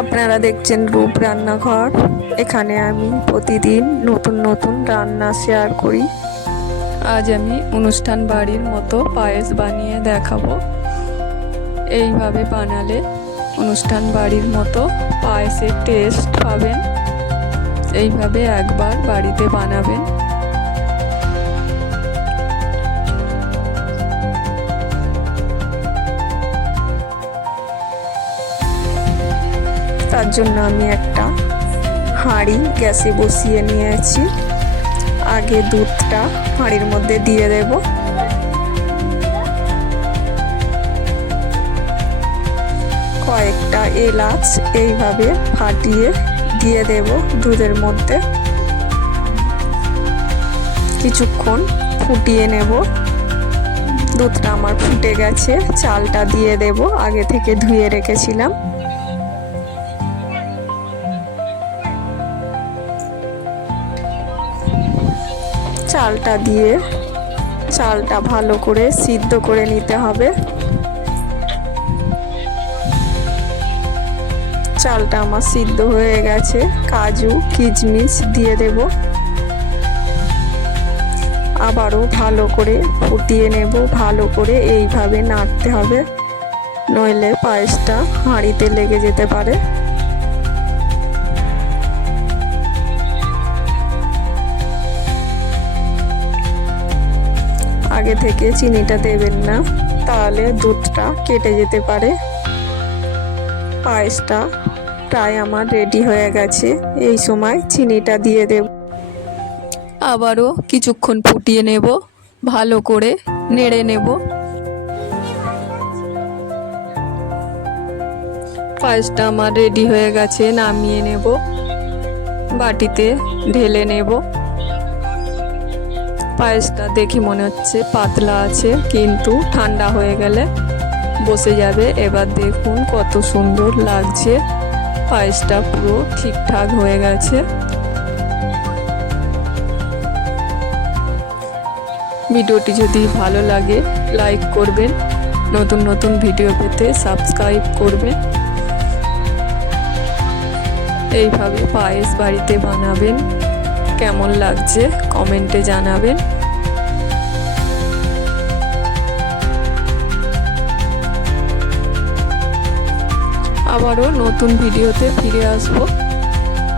আপনারা দেখছেন রূপ রান্নাঘর। এখানে আমি প্রতিদিন নতুন নতুন রান্না শেয়ার করি। আজ আমি অনুষ্ঠান বাড়ির মতো পায়েস বানিয়ে দেখাবো। এইভাবে বানালে অনুষ্ঠান বাড়ির মতো পায়েসের টেস্ট পাবেন। এইভাবে একবার বাড়িতে বানাবেন। তার জন্য আমি একটা হাঁড়ি গ্যাসে বসিয়ে নিয়েছি। আগে দুধটা হাঁড়ির মধ্যে দিয়ে দেব। কয়েকটা এলাচ এইভাবে ফাটিয়ে দিয়ে দেব দুধের মধ্যে। কিছুক্ষণ ফুটিয়ে নেব। দুধটা আমার ফুটে গেছে, চালটা দিয়ে দেব। আগে থেকে ধুয়ে রেখেছিলাম। চালটা দিয়ে চালটা ভালো করে সিদ্ধ করে নিতে হবে। চালটা আমার সিদ্ধ হয়ে গেছে। কাজু কিশমিশ দিয়ে দেব। আবারও ভালো করে ফুটিয়ে নেব। ভালো করে এইভাবে নাড়তে হবে, নইলে পায়েসটা হাঁড়িতে লেগে যেতে পারে। আগে থেকে চিনিটা দেবেন না, তাহলে দুধটা কেটে যেতে পারে। পায়েসটা প্রায় আমার রেডি হয়ে গেছে। এই সময় চিনিটা দিয়ে দেব। আবারও কিছুক্ষণ ফুটিয়ে নেব, ভালো করে নেড়ে নেব। পায়েসটা আমার রেডি হয়ে গেছে। নামিয়ে নেব, বাটিতে ঢেলে নেব। পায়েসটা দেখি মনে হচ্ছে পাতলা আছে, কিন্তু ঠান্ডা হয়ে গেলে বসে যাবে। এবার দেখুন কত সুন্দর লাগছে। পায়েসটা পুরো ঠিকঠাক হয়ে গেছে। ভিডিওটি যদি ভালো লাগে লাইক করবেন, নতুন নতুন ভিডিও পেতে সাবস্ক্রাইব করবেন। এইভাবে পায়েস বাড়িতে বানাবেন। কেমন লাগছে কমেন্টে জানাবেন। আবারও নতুন ভিডিওতে ফিরে আসবো।